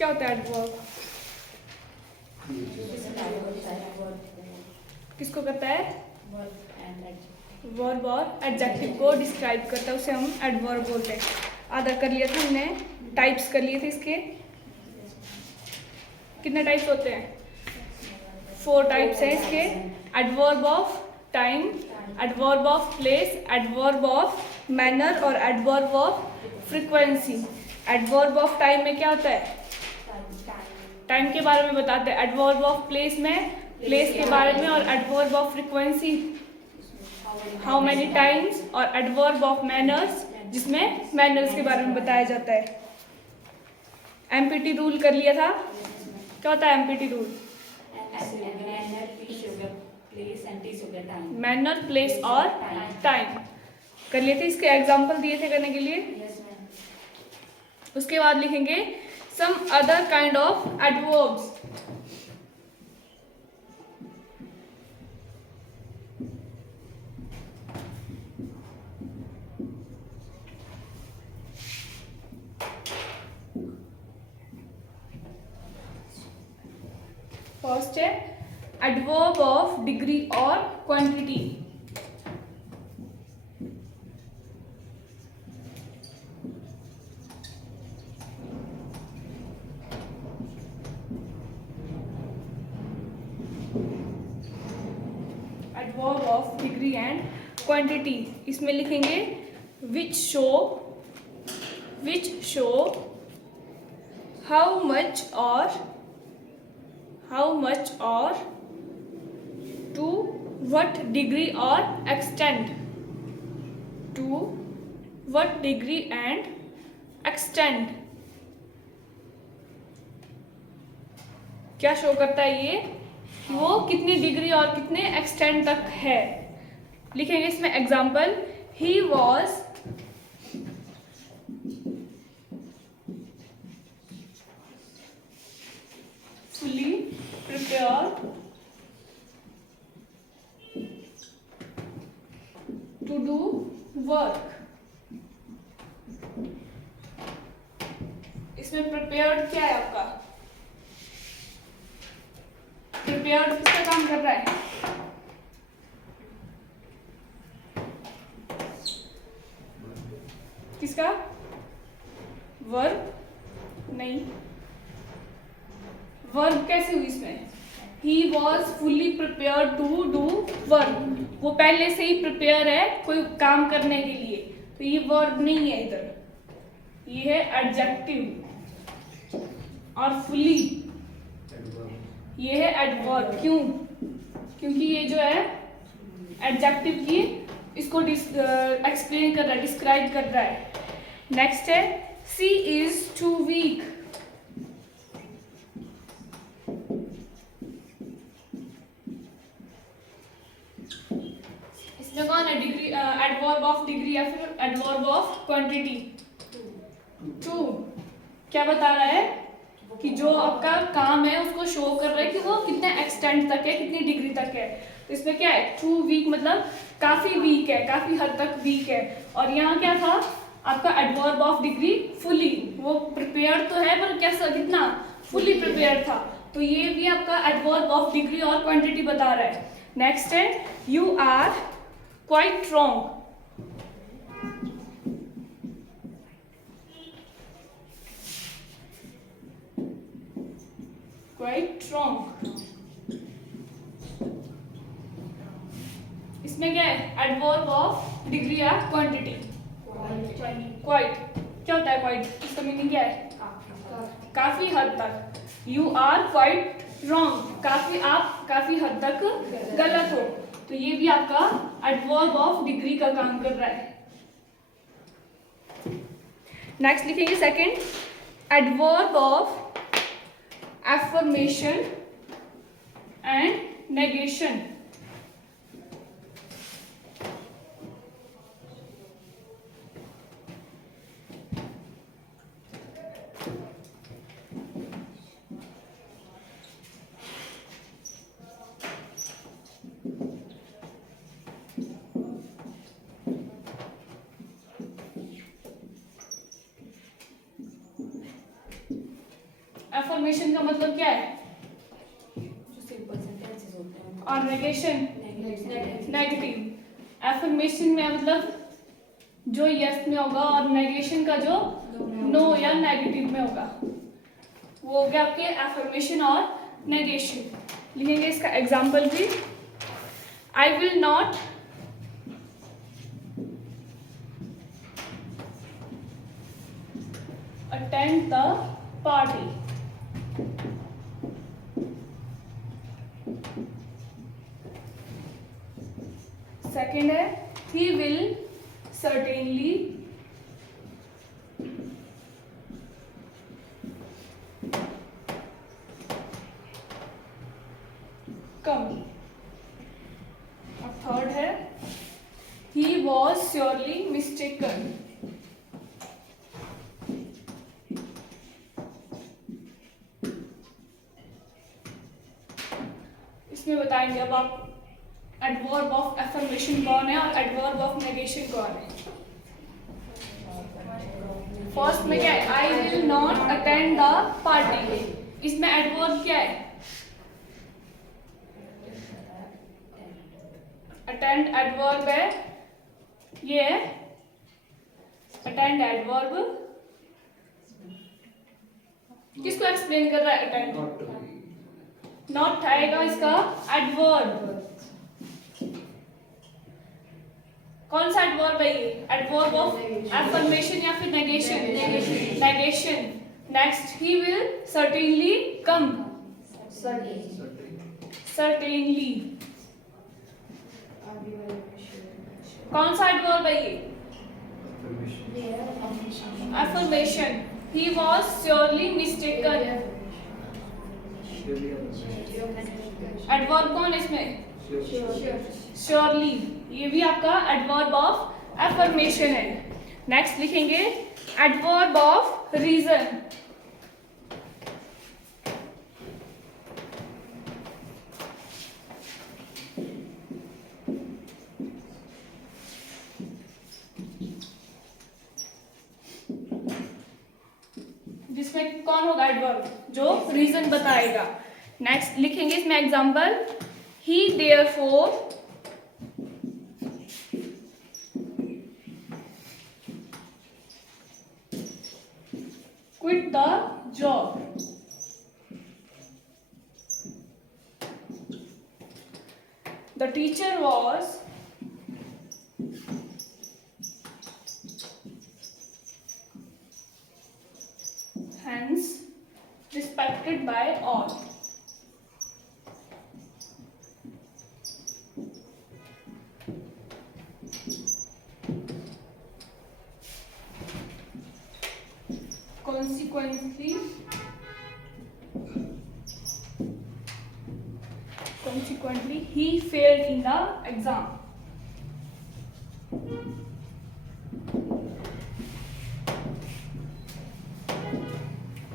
क्या होता है एडवर्ब? किसको करता है? वर्ब और एडजेक्टिव को डिस्क्राइब करता है, उसे हम एडवर्ब बोलते हैं। आधा कर लिया था हमने, टाइप्स कर लिए थे इसके। कितने टाइप्स होते हैं? 4 टाइप्स हैं इसके। Adverb of time, adverb of place, adverb of manner और adverb of frequency. Adverb of time में क्या होता है? टाइम के बारे में बताते हैं। एडवर्ब ऑफ प्लेस में प्लेस के बारे में, और adverb of frequency how many times, और एडवर्ब ऑफ मैनर्स जिसमें मैनर्स के बारे में बताया जाता है। एमपीटी रूल कर लिया था। क्या होता है एमपीटी रूल? मैनर, प्लेस और टाइम कर लिए थे। इसके एग्जाम्पल दिए थे करने के लिए। उसके बाद लिखेंगे some other kind of adverbs. First है एडवर्ब ऑफ डिग्री और quantity. Adverb of degree and quantity, इसमें लिखेंगे विच शो हाउ मच और to what degree or extent, to what degree and extent। क्या शो करता है ये? वो कितनी डिग्री और कितने एक्सटेंट तक है। लिखेंगे इसमें example, he was fully prepared to do work. इसमें प्रिपेयर्ड क्या है आपका? प्रिपेयर्ड किसका काम कर रहा है? किसका? वर्ब नहीं। वर्ब कैसे हुई इसमें? He was fully prepared to do work। वो पहले से ही प्रिपेयर है कोई काम करने के लिए, तो ये वर्ब नहीं है इधर, ये है एडजेक्टिव। और फुली ये है एडवर्ब। क्यों? क्योंकि ये जो है एडजेक्टिव की इसको एक्सप्लेन कर रहा है, डिस्क्राइब कर रहा है। नेक्स्ट है सी इज टू वीक। इसमें कौन है? डिग्री, एडवर्ब ऑफ डिग्री या फिर एडवर्ब ऑफ क्वांटिटी? टू क्या बता रहा है कि जो आपका काम है उसको शो कर रहा है कि वो कितने एक्सटेंट तक है, कितनी डिग्री तक है। तो इसमें क्या है? टू वीक मतलब काफी वीक है, काफी हद तक वीक है। और यहाँ क्या था आपका? Adverb of degree fully. वो प्रिपेयर तो है पर कैसा, कितना? फुली प्रिपेयर था। तो ये भी आपका एडवर्ब ऑफ डिग्री और क्वांटिटी बता रहा है। नेक्स्ट है you are quite wrong. Quite wrong इसमें क्या है? एडवर्ब ऑफ डिग्री या क्वांटिटी। क्वाइट क्या होता है? क्वाइट इसका मीनिंग क्या है? काफी हद तक। यू आर क्वाइट रॉन्ग, आप काफी हद तक गलत हो। तो ये भी आपका एडवर्ब ऑफ डिग्री का काम कर रहा है। नेक्स्ट लिखेंगे second, adverb of affirmation and negation। Affirmation का मतलब क्या है? और नेगेशन नेगेटिव। एफर्मेशन में मतलब जो यस में होगा और नेगेशन का जो नो या नेगेटिव में होगा वो हो गया आपके एफर्मेशन और नेगेशन। लिखेंगे इसका एग्जांपल भी। I will not attend the party. Second है he will certainly come। और थर्ड है he was surely mistaken। इसमें बताएंगे अब आप एडवर्ब ऑफ एफर्मेशन कौन है और एडवर्ब ऑफ नेगेशन कौन है। फर्स्ट में क्या है? I will not attend the party. इसमें एडवर्ब क्या है? अटेंड एडवर्ब है, ये है अटेंड एडवर्ब। किसको एक्सप्लेन कर रहा है? अटेंड। नॉट आएगा इसका एडवर्ब। कौन सा एडवर्ब है ये? एडवर्ब ऑफ एफर्मेशन या फिर negation? Negation. Next he will certainly come. Certainly कौन सा एडवर्ब है ये? Affirmation. He was surely mistaken. Adverb कौन है इसमें? श्योरली। ये भी आपका एडवर्ब ऑफ एफर्मेशन है। नेक्स्ट लिखेंगे एडवर्ब ऑफ रीजन। जिसमें कौन होगा एडवर्ब? जो रीजन बताएगा। नेक्स्ट लिखेंगे इसमें example. He therefore quit the job। The teacher was hence respected by all। Consequently, he failed in the exam।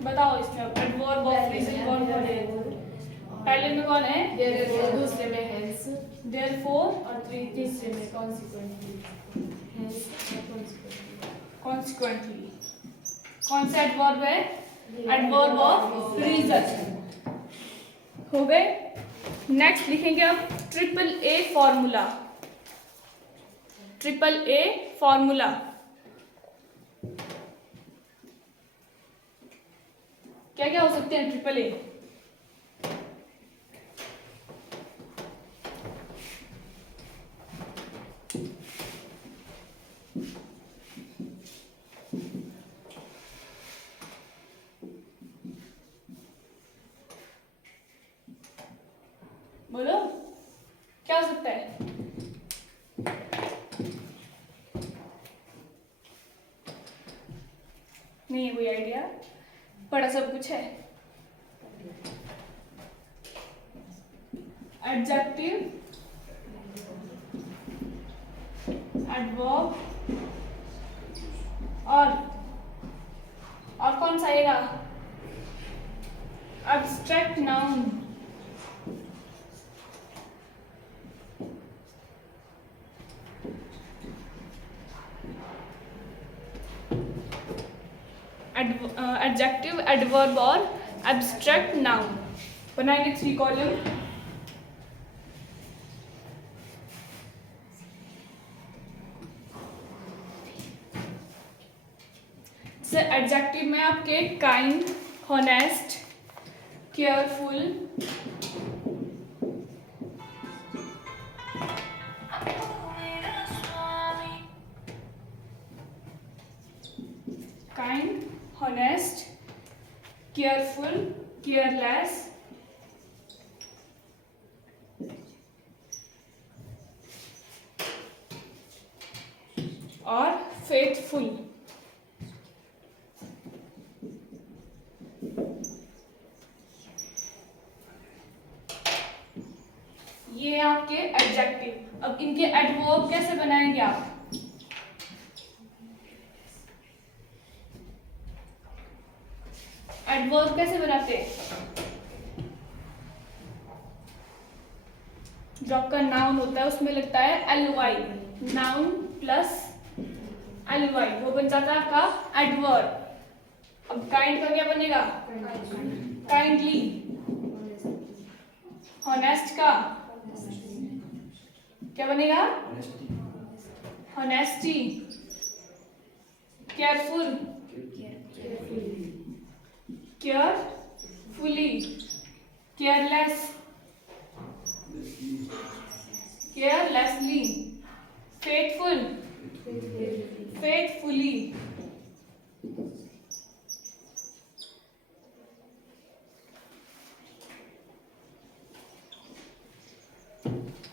बताओ इसमें एडवर्ब ऑफ रीजन कौन कौन है? पहले में कौन है? therefore, दूसरे में hence, therefore और तीसरे में consequently। hence consequently कौन सा एडवर्ब है? Adverb of reason. हो गए। नेक्स्ट लिखेंगे अब triple A formula. Triple A formula क्या क्या हो सकते हैं? ट्रिपल ए बोलो क्या हो सकता है? नहीं कोई आइडिया? पढ़ा सब कुछ है। एडजेक्टिव, एडवर्ब और कौन सा आएगा? Abstract noun. एडजेक्टिव, एडवर्ब और एब्स्ट्रैक्ट नाउन बनाएंगे 3 कॉलम। से एडजेक्टिव में आपके kind, honest, careful, kind, honest, careful, careless, और फेथफुल। ये आपके एडजेक्टिव। अब इनके एडवर्ब कैसे बनाएंगे आप? एडवर्ब कैसे बनाते हैं? जो आपका नाउन होता है उसमें लगता है ly, नाउन प्लस ly, वो बन जाता है आपका एडवर्ब। अब काइंड का क्या बनेगा? काइंडली। हॉनेस्ट का क्या बनेगा? Honesty. Careful, carefully. Careless, carelessly. Faithful, faithfully.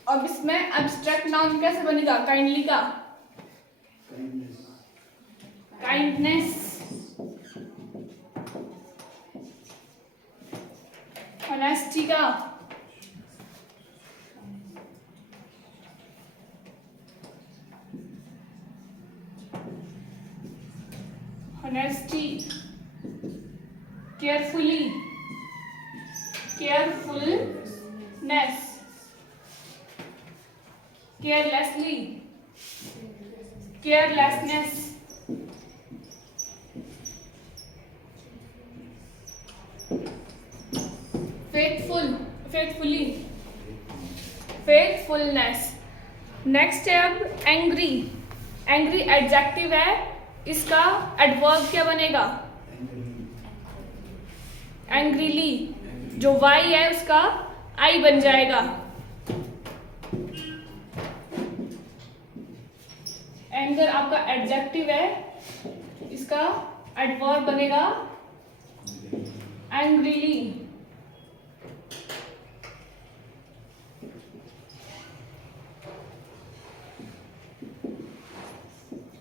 अब इसमें एब्स्ट्रैक्ट नाउन कैसे बनेगा? काइंडली का काइंडनेस, ऑनेस्टी का honesty, carefully, carefulness, carelessly, carelessness, faithful, faithfully, faithfulness. Next है अब एंग्री। एंग्री एडजेक्टिव है, इसका एडवर्ब क्या बनेगा? एंग्रीली। जो वाई है उसका आई बन जाएगा। एंगर आपका एडजेक्टिव है, इसका एडवर्ब बनेगा एंग्रीली।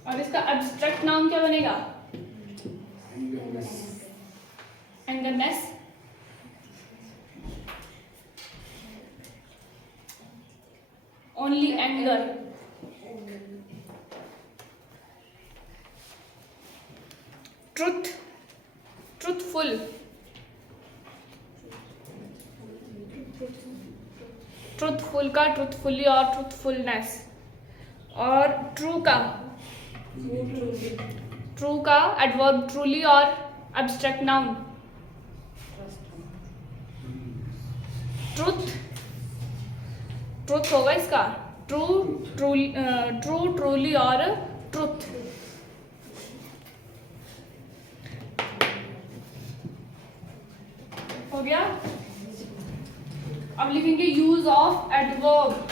और इसका एब्स्ट्रैक्ट नाउन क्या बनेगा? Angerness. Only anger. Truth, truthful. Truthful का ट्रुथफुली और ट्रुथफुलनेस। और ट्रू का एडवर्ब ट्रूली और एब्स्ट्रैक्ट नाउन ट्रुथ। ट्रुथ होगा इसका ट्रू, ट्रूली और ट्रुथ। हो गया। अब लिखेंगे यूज ऑफ एडवर्ब।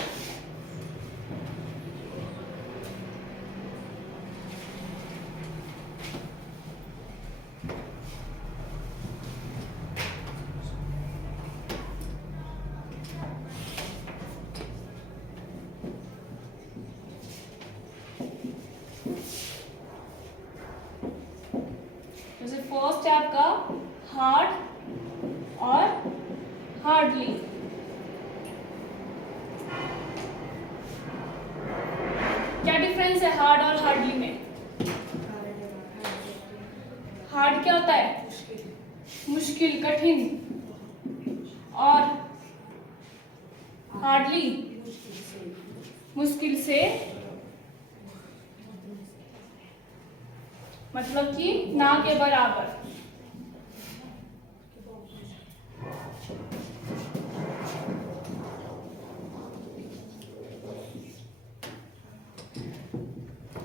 जैसे फर्स्ट है आपका हार्ड और हार्डली। क्या डिफरेंस है हार्ड और हार्डली में? हार्ड क्या होता है? मुश्किल, कठिन। और हार्डली मुश्किल से, मतलब कि ना के बराबर।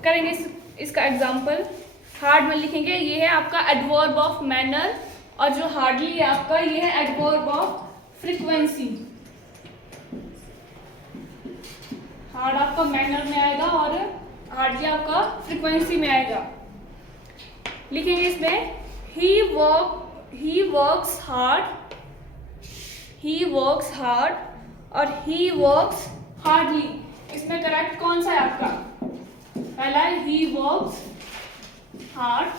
करेंगे इसका एग्जाम्पल। हार्ड में लिखेंगे, ये है आपका एडवर्ब ऑफ मैनर, और जो हार्डली है आपका ये है एडवर्ब ऑफ फ्रीक्वेंसी। हार्ड आपका मैनर में आएगा और हार्डली आपका फ्रीक्वेंसी में आएगा। लिखेंगे इसमें ही वर्क्स हार्ड और ही वर्क्स हार्डली। इसमें करेक्ट कौन सा है आपका? पहला है ही वर्क्स हार्ड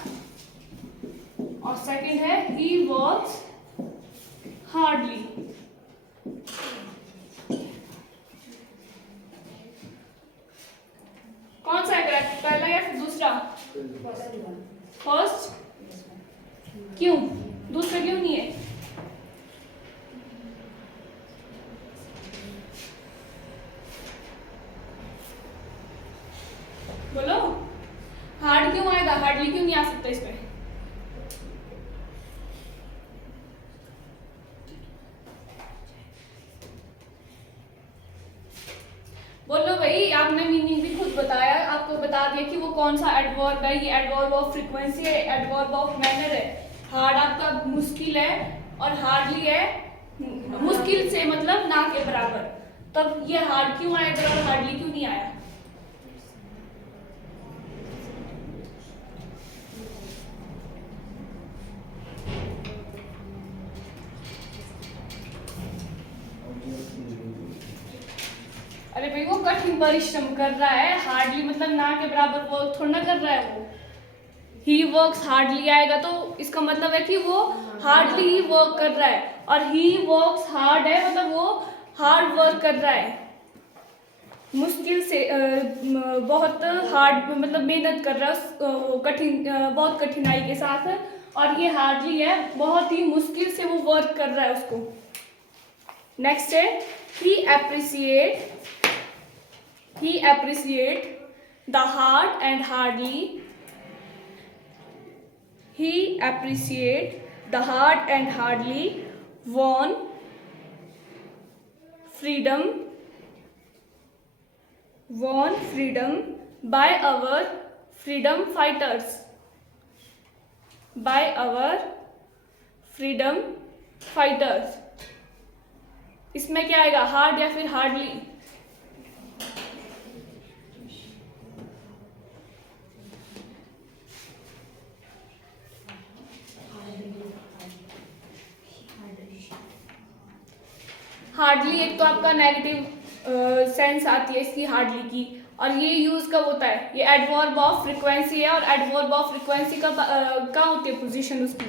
और सेकंड है ही वर्क्स हार्डली। कौन सा है करेक्ट, पहला या फिर दूसरा? फर्स्ट। क्यों? दूसरा क्यों नहीं है? बोलो, हार्ड क्यों आएगा, हार्डली क्यों नहीं आ सकता इसमें? बोलो भाई, आपने मीनिंग भी खुद बताया, आपको बता दिया कि वो कौन सा एडवर्ब है। ये एडवर्ब ऑफ फ्रीक्वेंसी है, एडवर्ब ऑफ मैनर है। हार्ड आपका मुश्किल है और हार्डली है मुश्किल से मतलब ना के बराबर। तब ये हार्ड क्यों आएगा और हार्डली क्यों नहीं आया? अरे भाई, वो कठिन परिश्रम कर रहा है, हार्डली मतलब ना के बराबर वर्क थोड़ा ना कर रहा है वो। ही वर्क्स हार्डली आएगा तो इसका मतलब है कि वो हार्डली ही वर्क कर रहा है, और ही वर्क्स हार्ड है मतलब वो हार्ड वर्क कर रहा है, मुश्किल से बहुत हार्ड मतलब मेहनत कर रहा है, कठिन बहुत कठिनाई के साथ। और ये हार्डली है, बहुत ही मुश्किल से वो वर्क कर रहा है उसको। नेक्स्ट है he appreciate the hard and hardly. He appreciate the hard and hardly won freedom by our freedom fighters. इसमें क्या आएगा, हार्ड या फिर हार्डली? हार्डली एक तो आपका नेगेटिव सेंस आती है इसकी हार्डली की, और ये यूज कब होता है? ये एडवर्ब ऑफ फ्रीक्वेंसी है, और एडवर्ब ऑफ फ्रीक्वेंसी का कहाँ होती है पोजीशन उसकी?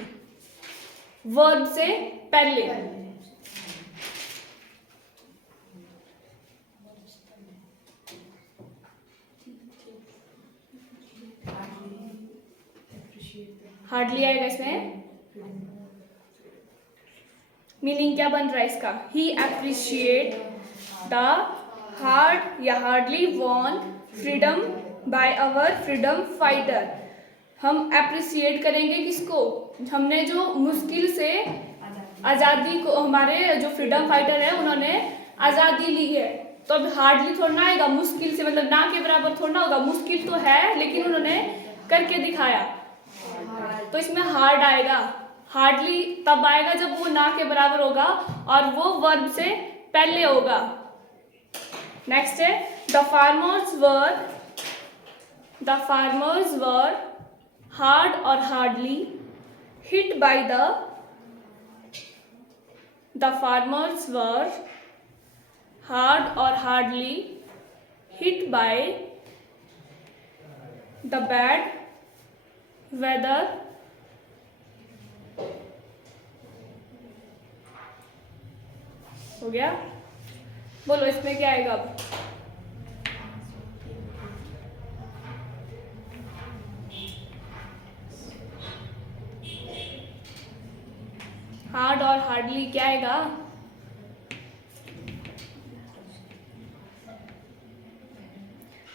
वर्ब से पहले। हार्डली आएगा इसमें। मीनिंग क्या बन रहा है इसका? ही अप्रिशिएट द हार्ड या hardly won freedom by our freedom fighter. हम अप्रिशिएट करेंगे किसको? हमने जो मुश्किल से आज़ादी को, हमारे जो फ्रीडम फाइटर है उन्होंने आज़ादी ली है। तो अब हार्डली थोड़ा ना आएगा, मुश्किल से मतलब ना के बराबर थोड़ा ना होगा। मुश्किल तो है लेकिन उन्होंने करके दिखाया, तो इसमें हार्ड आएगा। हार्डली तब आएगा जब वो ना के बराबर होगा और वो वर्ब से पहले होगा। नेक्स्ट है द फार्मर्स वर हार्ड और hardly hit by the farmers were hard और hardly hit by the bad weather हो गया। बोलो इसमें क्या आएगा अब? हार्ड और हार्डली क्या आएगा?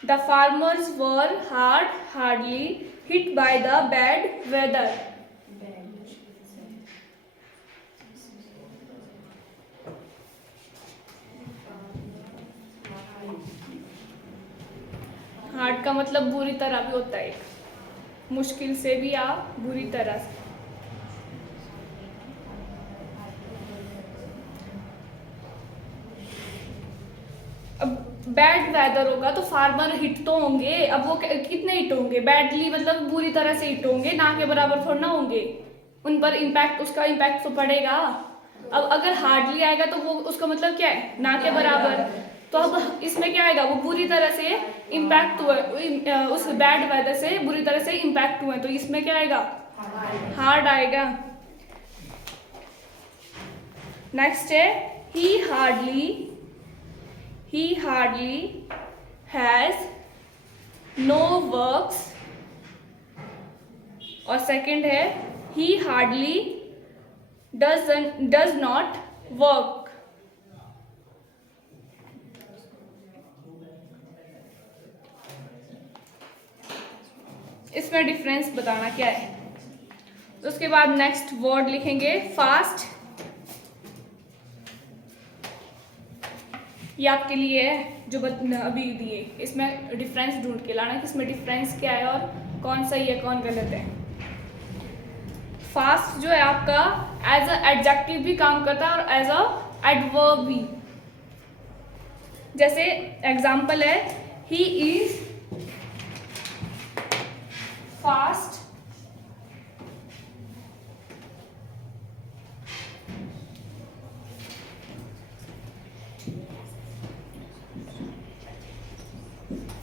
The farmers were hardly hit by the bad weather. Hard का मतलब बुरी तरह भी होता है, मुश्किल से भी या बुरी तरह से। अब बैड वेदर होगा तो फार्मर हिट तो होंगे, अब वो कितने हिट होंगे, बैडली मतलब बुरी तरह से हिट होंगे, ना के बराबर थोड़ा ना होंगे, उन पर इम्पैक्ट, उसका इम्पैक्ट तो पड़ेगा। अब अगर हार्डली आएगा तो वो उसका मतलब क्या है, ना के बराबर। तो अब इसमें क्या आएगा, वो बुरी तरह से इम्पैक्ट हुआ, उस बैड वेदर से बुरी तरह से इम्पैक्ट हुए, तो इसमें क्या आएगा, हार्ड आएगा। नेक्स्ट है he hardly has no works, और सेकंड है he hardly does not work. इसमें डिफरेंस बताना क्या है। तो उसके बाद नेक्स्ट वर्ड लिखेंगे फास्ट, ये आपके लिए है जो अभी दिए, इसमें डिफरेंस ढूंढ के लाना कि इसमें डिफरेंस क्या है और कौन सही है कौन गलत है। फास्ट जो है आपका एज अ एडजेक्टिव भी काम करता है और एज अ एडवर्ब भी। जैसे एग्जाम्पल है ही इज फास्ट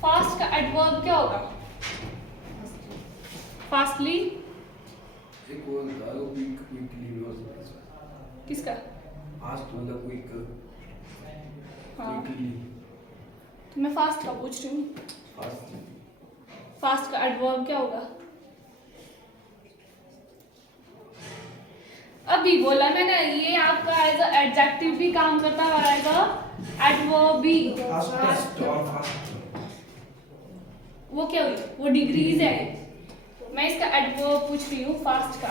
फास्ट का एडवर्ब क्या होगा, फास्टली, एक वो होता है वो क्विकली भी हो सकता है। किसका, फास्ट मतलब क्विक, हाँ क्विकली। तो मैं फास्ट का पूछ रही हूँ, फास्ट फास्ट का एडवर्ब क्या होगा। अभी बोला मैंने, ये आपका एज अ एडजेक्टिव भी काम करता है और एज अ एडवर्ब भी। फास्टेस्ट और फास्ट वो क्या हुई, वो डिग्रीज है, मैं इसका एडवर्ब पूछ रही हूँ फास्ट का।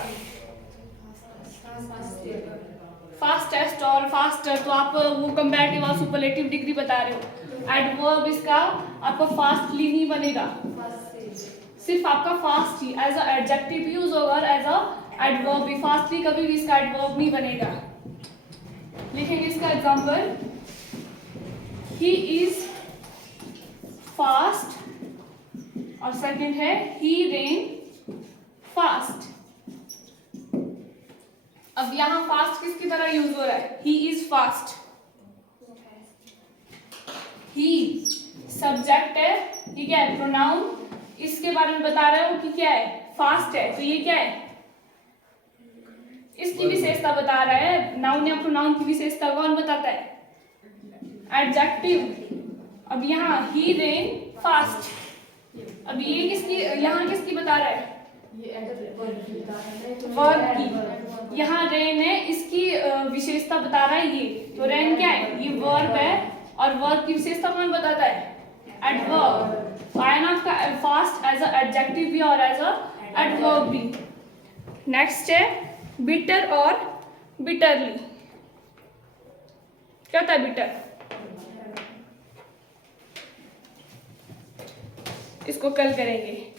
फास्टेस्ट और फास्टर तो आप वो कंपैरेटिव और सुपरलेटिव डिग्री बता रहे हो, एडवर्ब इसका आपका फास्टली नहीं बनेगा, सिर्फ आपका फास्ट ही एज अ एडजेक्टिव यूज होगा और एज अ एडवर्ब भी, फास्टली कभी भी इसका एडवर्ब नहीं बनेगा। लिखेंगे इसका एग्जांपल, ही इज फास्ट और सेकंड है ही रेन फास्ट। अब यहां फास्ट किसकी तरह यूज हो रहा है, ही इज फास्ट, ही सब्जेक्ट है, ये क्या है, प्रोनाउन, इसके बारे में बता रहे हो कि क्या है, फास्ट है, तो ये क्या है, इसकी विशेषता बता रहा है, नाउन या प्रोनाउन की विशेषता कौन बताता है, एडजेक्टिव। अब यहाँ ही रेन फास्ट, अब ये किसकी, यहाँ किसकी बता रहा है, वर्ब की, यहाँ रेन है, इसकी विशेषता बता रहा है ये, तो रेन क्या है, ये वर्ब है और वर्ब की विशेषता कौन बताता है, एडवर्ब। आई एम आपका फास्ट एज अ एडजेक्टिव भी और एज अ एडवर्ब भी। नेक्स्ट है बिटर और बिटरली। क्या होता है बिटर, इसको कल करेंगे।